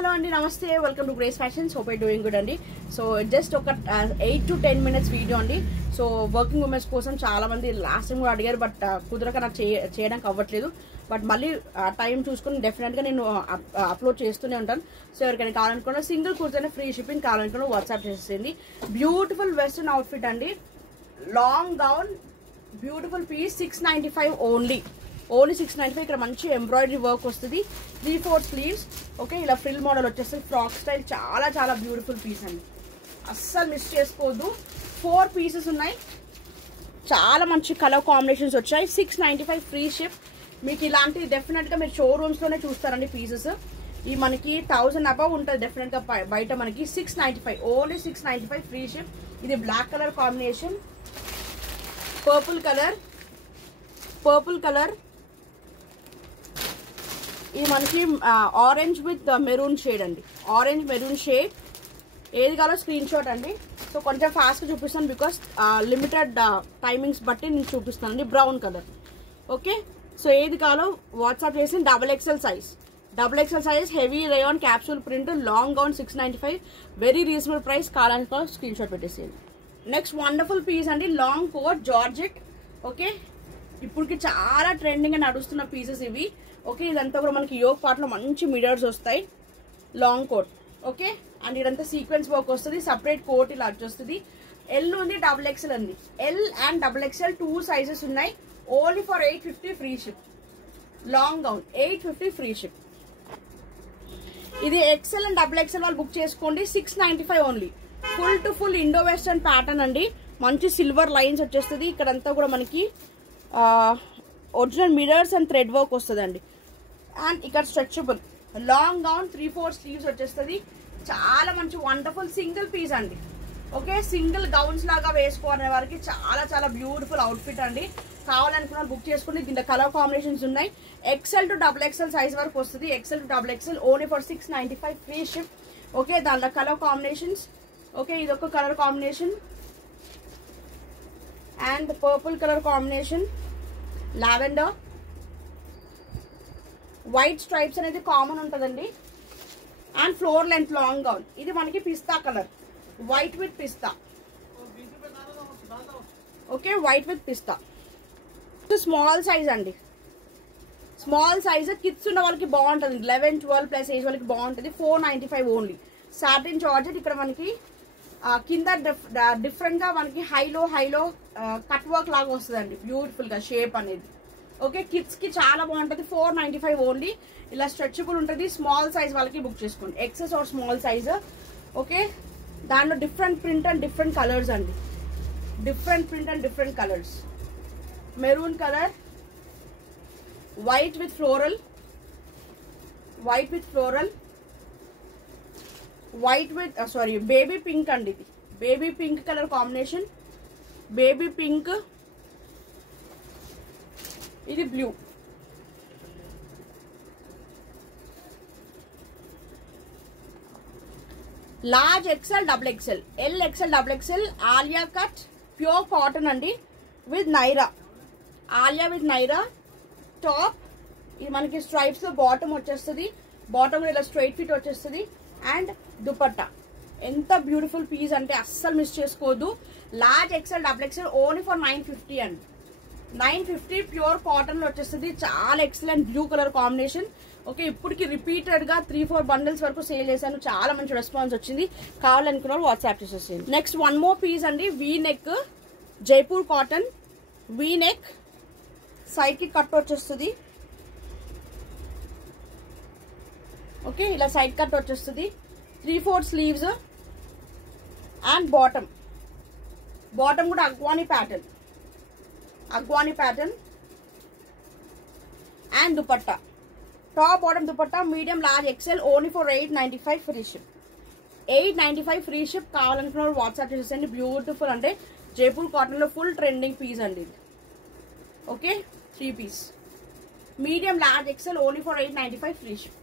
Hello అండి, నమస్తే, welcome to grace fashions. Hope I doing good అండి. సో జస్ట్ ఒక 8 to 10 minutes వీడియో అండి. సో వర్కింగ్ ఉమెన్స్ కోసం చాలా మంది లాస్ట్ టైం కూడా అడిగారు, బట్ కుదరక నాకు చేయడానికి అవ్వట్లేదు. బట్ మళ్ళీ టైం చూసుకుని డెఫినెట్గా నేను అప్లోడ్ చేస్తూనే ఉంటాను. సో ఎవరికైనా కావాలనుకున్నా సింగిల్ కుర్తీనే ఫ్రీ షిప్పింగ్ కావాలనుకున్నా వాట్సాప్ చేసేసింది. బ్యూటిఫుల్ వెస్టర్న్ అవుట్ఫిట్ అండి, long gown, beautiful piece, 695 only 695. ఇక్కడ మంచి ఎంబ్రాయిడరీ వర్క్ వస్తుంది, 3/4 స్లీవ్స్. ఓకే, ఇలా ఫ్రిల్ మోడల్ వచ్చేస్తుంది, ఫ్రాక్ స్టైల్, చాలా చాలా బ్యూటిఫుల్ పీస్ అండి, అస్సలు మిస్ చేసుకోవద్దు. 4 పీసెస్ ఉన్నాయి, చాలా మంచి కలర్ కాంబినేషన్స్ వచ్చాయి. 695 ఫ్రీ షిప్. మీకు ఇలాంటి డెఫినెట్గా మీరు షోరూమ్స్లోనే చూస్తారండి పీసెస్. ఈ మనకి 1000 అబవ్ ఉంటుంది డెఫినెట్గా, బయట మనకి 695, ఓన్లీ 695 ఫ్రీ షిప్. ఇది black colour combination, purple colour, ఇది మనకి ఆరెంజ్ విత్ మెరూన్ షేడ్ అండి, ఆరెంజ్ మెరూన్ షేడ్. ఏది కావాలో స్క్రీన్ షాట్ అండి. సో కొంచెం ఫాస్ట్గా చూపిస్తాను బికాస్ లిమిటెడ్ టైమింగ్స్ బట్టి నేను చూపిస్తాను అండి. Brown colour. ఓకే, సో ఏది కావాలో వాట్సాప్ చేసి XXL size, heavy rayon capsule print, long gown, 695, very reasonable price. కావాలనుకో స్క్రీన్ షాట్ పెట్టేసేయండి. నెక్స్ట్ వండర్ఫుల్ పీస్ అండి, లాంగ్ కోట్, జార్జెట్. ఓకే, ఇప్పటికి చాలా ట్రెండింగ్ గా నడుస్తున్న పీసెస్ ఇవి. ఓకే, ఇదంతా కూడా మనకి యోక్ పార్ట్ లో మంచి మిరర్స్ వస్తాయి, లాంగ్ కోట్. ఓకే, అండ్ ఇదంతా సీక్వెన్స్ వర్క్ వస్తుంది, సపరేట్ కోట్ ఇలా వచ్చేస్తుంది. ఎల్ ఉంది, XXL ఉంది, ఎల్ అండ్ XXL 2 సైజెస్ ఉన్నాయి. Only for 850 free ship. Long gown 850 free ship. ఇది XL అండ్ XXL వాళ్ళు బుక్ చేసుకోండి, 695 only. Full to full Indo western pattern అండి, మంచి సిల్వర్ లైన్స్ వచ్చేస్తుంది. ఇక్కడంతా కూడా మనకి original mirrors and thread work వస్తుంది అండి. అండ్ ఇక్కడ స్ట్రెచబుల్ లాంగ్ గౌన్, 3/4 స్లీవ్స్ వచ్చేస్తుంది. చాలా మంచి వండర్ఫుల్ సింగిల్ పీస్ అండి. ఓకే, సింగిల్ గౌన్స్ లాగా వేసుకోవాలనే వారికి చాలా చాలా బ్యూటిఫుల్ అవుట్ఫిట్ అండి. కావాలనుకున్న బుక్ చేసుకుని దీంట్లో కలర్ కాంబినేషన్స్ ఉన్నాయి. XL to XXL సైజ్ వరకు వస్తుంది, XL to XXL only for 695 free ship. Okay, దాంట్లో కలర్ కాంబినేషన్స్. ఓకే, ఇదొక colour combination and purple colour combination, lavender, white stripes అనేది కామన్ ఉంటుందండి. And floor length long gown. ఇది మనకి pista colour, white with pista. Okay, white with pista. Small size అండి, small size kids ఉన్న వాళ్ళకి బాగుంటుంది, 11-12+ ఏజ్ వాళ్ళకి బాగుంటుంది. 495 ఓన్లీ. Satin georgette. ఇక్కడ మనకి కింద డిఫరెంట్ గా మనకి హైలో కట్ వర్క్ లాగా వస్తుందండి, బ్యూటిఫుల్ గా షేప్ అనేది. ఓకే, కిడ్స్ కి చాలా బాగుంటుంది. 495 ఓన్లీ. ఇలా స్ట్రెచబుల్ ఉంటుంది. స్మాల్ సైజ్ వాళ్ళకి బుక్ చేసుకోండి, XS or small size. Okay, దాంట్లో different print and different colours అండి, different colours. Maroon colour, white with floral, baby pink అండి. ఇది baby pink colour combination, baby pink. ఇది blue. Large XL, XXL, LXL, XXL. Alia cut, pure cotton అండి, with Naira. Alia with Naira top. ఇది మనకి stripes లో bottom వచ్చేస్తుంది, bottom ఇలా స్ట్రైట్ ఫిట్ వచ్చేస్తుంది. అండ్ దుపట్టా. ఎంత బ్యూటిఫుల్ పీస్ అంటే అస్సలు మిస్ చేసుకోవద్దు. Large XL, XXL only for 950 అండి, 950. ప్యూర్ కాటన్ లో వచ్చేస్తుంది, చాలా excellent blue colour combination. Okay, ఇప్పటికి రిపీటెడ్ గా 3-4 బండిల్స్ వరకు సేల్ చేశాను, చాలా మంచి రెస్పాన్స్ వచ్చింది. కావాలనుకున్న వాళ్ళు వాట్సాప్ చేసేసింది. నెక్స్ట్ వన్ మోర్ పీస్ అండి, V neck, Jaipur cotton, V neck, side కి కట్ వచ్చేస్తుంది. ఓకే, ఇలా సైడ్ కట్ వచ్చేస్తుంది, 3/4 స్లీవ్స్. అండ్ బాటమ్ కూడా Afghani pattern. And dupatta, top bottom dupatta, medium large XL only for 895 free ship. 895 free ship. కావాలనుకున్న WhatsApp చేసేసండి. Beautiful అంటే Jaipur cotton లో ఫుల్ ట్రెండింగ్ పీస్ అండి ఇది. Okay, 3 piece, medium large XL only for 895 free ship.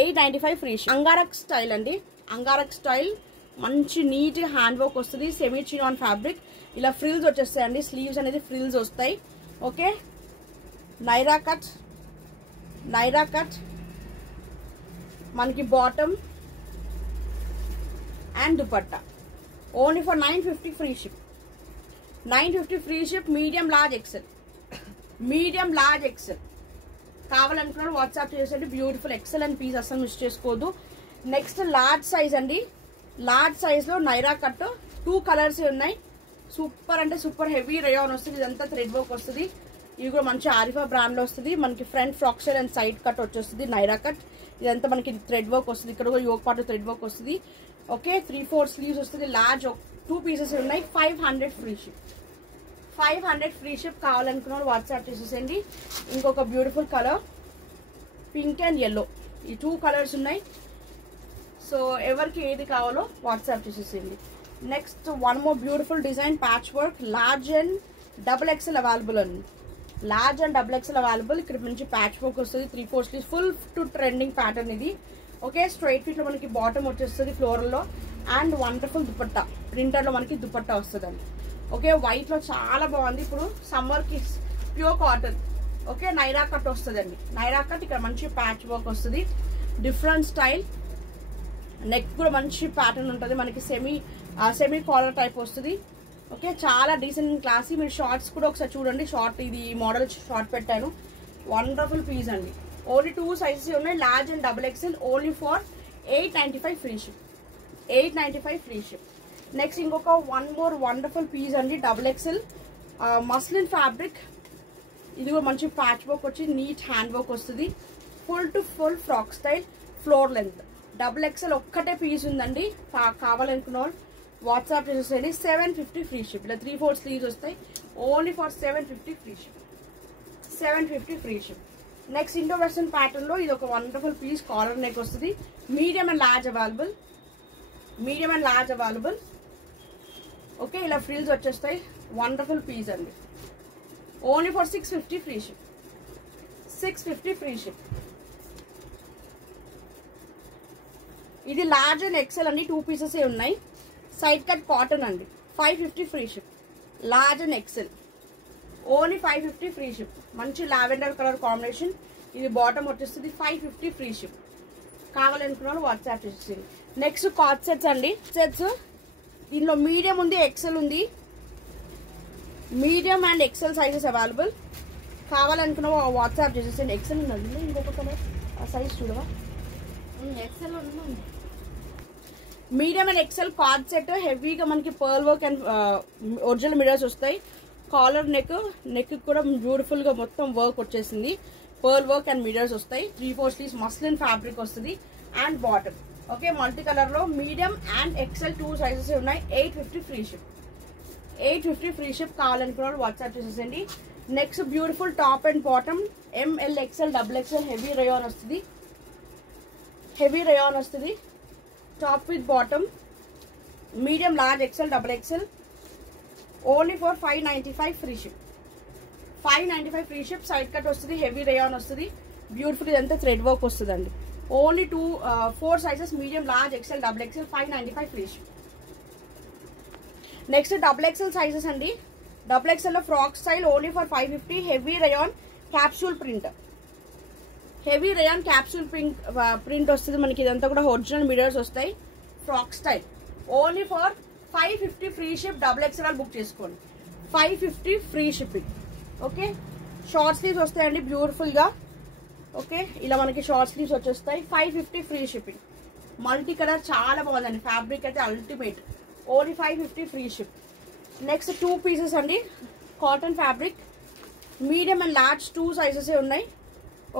895 free ship. Angrakha style అండి, Angrakha style, మంచి neat hand work వస్తుంది, semi chinon fabric. ఇలా ఫ్రిల్స్ వచ్చేస్తాయండి, స్లీవ్స్ అనేది ఫ్రిల్స్ వస్తాయి. ఓకే, నైరా కట్, మనకి bottom and dupatta only for 950 free ship. 950 free ship. Medium large XL, medium large XL కావాలనుకున్నాడు WhatsApp చేసేయండి. బ్యూటిఫుల్ ఎక్సెలెంట్ పీస్, అసలు మిస్ చేసుకోవద్దు. నెక్స్ట్ లార్జ్ సైజ్ అండి. లార్జ్ సైజ్ లో నైరా కట్ 2 కలర్స్ ఉన్నాయి. సూపర్ అంటే సూపర్ హెవీ రేయాన్ వస్తుంది. ఇదంతా థ్రెడ్ వర్క్ వస్తుంది. ఇవి కూడా మంచి ఆరిఫా బ్రాండ్ లో వస్తుంది. మనకి front frock style and side cut వచ్చేస్తుంది నైరా కట్. ఇదంతా మనకి థ్రెడ్ వర్క్ వస్తుంది. ఇక్కడ కూడా యోక్ పార్ట్ థ్రెడ్ వర్క్ వస్తుంది. ఓకే 3/4 స్లీవ్స్ వస్తుంది. లార్జ్ 2 పీసెస్ ఉన్నాయి. 500 ఫ్రీ షిప్. 500 ఫ్రీ షిప్ కావాలనుకున్నాడు వాట్సాప్ చేసేసేయండి. ఇంకొక beautiful colour pink and yellow, ఈ 2 కలర్స్ ఉన్నాయి. సో ఎవరికి ఏది కావాలో వాట్సాప్ చేసేసేయండి. Next one more beautiful design patch work large and double XL available అండి. Large and double XL available. ఇక్కడ నుంచి ప్యాచ్ వర్క్ వస్తుంది. 3/4 sleeves full to trending pattern ఇది. ఓకే స్ట్రైట్ ఫిట్ లో మనకి బాటమ్ వచ్చేస్తుంది ఫ్లోరల్ లో అండ్ వండర్ఫుల్ దుపట్టా ప్రింటర్ లో మనకి దుపట్టా వస్తుందండి. ఓకే వైట్ లో చాలా బాగుంది. ఇప్పుడు సమ్మర్ కి pure cotton. Okay Naira cut వస్తుందండి. నైరా కట్ ఇక్కడ మంచి ప్యాచ్ వర్క్ వస్తుంది. Different style. నెక్ కూడా మంచి ప్యాటర్న్ ఉంటుంది. మనకి సెమీ కాలర్ టైప్ వస్తుంది. ఓకే చాలా డీసెంట్ క్లాసీ. మీరు షార్ట్స్ కూడా ఒకసారి చూడండి. షార్ట్ ఇది మోడల్ షార్ట్ పెట్టాను. వండర్ఫుల్ పీస్ అండి. ఓన్లీ 2 సైజెస్ ఉన్నాయి. Large and double XL only for 895 free ship. 895 free ship. Next ఇంకొక వన్ మోర్ వండర్ఫుల్ పీస్ అండి. Double XL muslin fabric. ఇది కూడా మంచి ప్యాచ్ వర్క్ వచ్చి నీట్ హ్యాండ్ వర్క్ వస్తుంది. Full to full frock style floor length. Double XL ఒక్కటే piece ఉందండి. కావాలనుకున్న వాళ్ళు వాట్సాప్ చేసేయండి. 750 ఫ్రీ షిప్. ఇలా 3/4 స్లీవ్స్ వస్తాయి. Only for 750 free ship. 750 free ship. Next indo western pattern లో ఇది ఒక వండర్ఫుల్ పీస్. కాలర్ నెక్ వస్తుంది. Medium and large available. Medium and large available. Okay ఇలా ఫ్రిల్స్ వచ్చేస్తాయి. వండర్ఫుల్ పీస్ అండి. Only for 650 free ship. 650 free ship. ఇది large and XL అండి. 2 pieces ఉన్నాయి. సైడ్ కట్ కాటన్ అండి. 550 free ship. Large and XL only 550 free ship. మంచి lavender colour combination. ఇది bottom వచ్చేస్తుంది. 550 ఫ్రీ షిప్. కావాలనుకున్న వాట్సాప్ చేసేది. నెక్స్ట్ కార్డ్ సెట్స్ అండి. సెట్స్ దీనిలో మీడియం ఉంది, ఎక్సెల్ ఉంది. Medium and XL sizes available. కావాలనుకున్న వాట్సాప్ చేసేసండి. ఎక్సెల్ ఉన్నది. ఇంకొక కలర్ ఆ సైజ్ చూడవా? ఎక్సెల్ ఉంది. Medium and XL cord set. హెవీగా మనకి pearl work and original mirrors వస్తాయి. కాలర్ నెక్ కూడా బ్యూటిఫుల్ గా మొత్తం వర్క్ వచ్చేసింది. పర్ల్ వర్క్ అండ్ మిరర్స్ వస్తాయి. 3/4 స్లీవ్స్ మస్లిన్ ఫ్యాబ్రిక్ వస్తుంది. And bottom okay multi colour లో మీడియం అండ్ ఎక్సెల్ 2 సైజెస్ ఉన్నాయి. 850 ఫ్రీ షిప్. 850 free ship. కావాలనుకున్న వాట్సాప్ చేసేసండి. Next beautiful top and bottom ML XL double XL heavy rayon వస్తుంది. Heavy rayon వస్తుంది. Top with bottom medium large XL double XL only for 595 free ship. 595 free ship. Side cut వస్తుంది. Heavy rayon వస్తుంది. Beautiful ఇదంతా thread work వస్తుందండి. Only 4 sizes medium large XL double XL 595 free ship. Next double XL sizes అండి. Double XL లో frock style only for 550. Heavy rayon capsule print. Heavy rayon capsule print వస్తుంది. మనకి ఇదంతా కూడా original mirrors వస్తాయి. Frock style only for 550 free ship. Double XL book చేసుకోండి. 550 free shipping. Okay short sleeves వస్తాయండి beautiful గా. Okay ఇలా మనకి షార్ట్ స్లీవ్స్ వచ్చేస్తాయి. 550 ఫ్రీ షిప్పింగ్. మల్టీ కలర్ చాలా బాగుందండి. ఫ్యాబ్రిక్ అయితే ultimate. Only 550 free ship. Next 2 pieces అండి. Cotton fabric medium and large 2 sizes ఉన్నాయి.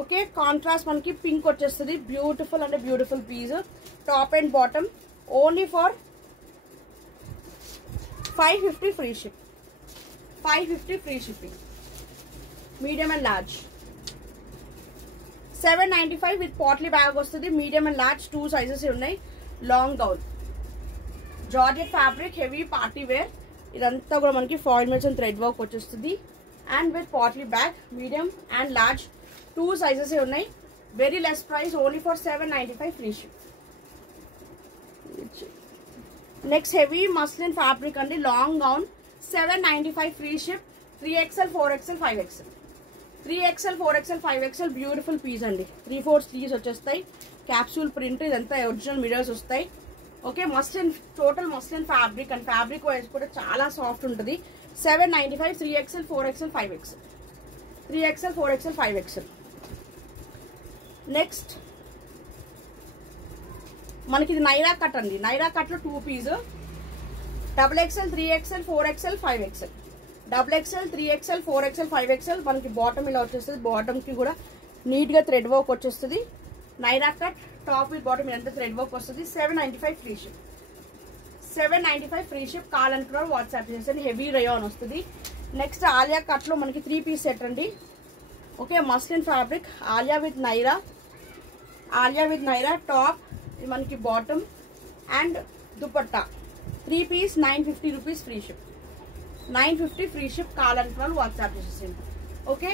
ఓకే కాంట్రాస్ట్ మనకి పింక్ వచ్చేస్తుంది. బ్యూటిఫుల్ అంటే beautiful piece. Top and bottom only for 550 free ship. 550 free shipping. Medium and large 795 with potli bag వస్తుంది. Medium and large 2 sizes ఉన్నాయి. Long gown georgette fabric heavy party wear. ఇదంతా కూడా మనకి foil mills and thread work వచ్చేస్తుంది. And with potli bag medium and large 2 sizes ఉన్నాయి. Very less price only for 795 free ship. Next heavy muslin fabric అండి. Long gown 795 free ship. 3XL 4XL 5XL 3XL 4XL 5XL beautiful piece అండి. 3/4 sleeves వచ్చేస్తాయి. Capsule print, ఇదంతా original mirrors వస్తాయి. Okay, muslin, total muslin fabric and fabric wise కూడా చాలా soft ఉంటుంది. 795 3XL 4XL 5XL 3XL 4XL 5XL. Next మనకి ఇది Naira cut అండి. నైరా కట్లో 2 piece, XXL 3XL 4XL 5XL, XXL 3XL 4XL 5XL. మనకి బాటమ్ ఇలా వచ్చేస్తుంది. బాటమ్ కి కూడా నీట్ గా థ్రెడ్ వర్క్ వచ్చేస్తుంది. Naira cut top with bottom ఇదంతా థ్రెడ్ వర్క్ వస్తుంది. 795 ఫ్రీ షిప్. 795 free ship. కావాలనుకున్నారు వాట్సాప్ చేసేది. హెవీ రేయాన్ వస్తుంది. నెక్స్ట్ ఆలియా కట్ లో మనకి 3 పీస్ సెట్ అండి. Okay, muslin fabric, Alia with Naira, Alia with Naira top, మనకి bottom and dupatta. 3 piece 950 rupees free ship. 950 free ship. కావాలనుకున్నారు వాట్సాప్ చేసేసింది. ఓకే,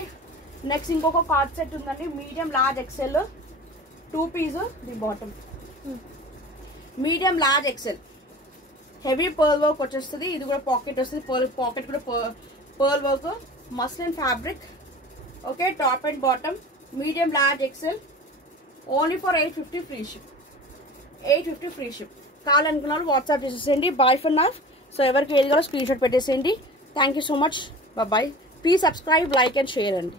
నెక్స్ట్ ఇంకొక కార్డ్ సెట్ ఉందండి. Medium large XL 2 piece, the bottom. Medium large XL heavy pearl work వచ్చేస్తుంది. ఇది కూడా pocket వస్తుంది. Pocket కూడా pearl work, muslin fabric. Okay, top and bottom. Medium large XL only for 850 free ship. 850 free ship. కావాలనుకున్న వాళ్ళు WhatsApp చేసేసేయండి. Bye for now. So ఎవరికి ఏది కావాలో స్క్రీన్ షాట్ పెట్టేసేయండి. Thank you so much. Bye. Please subscribe, like and share అండి.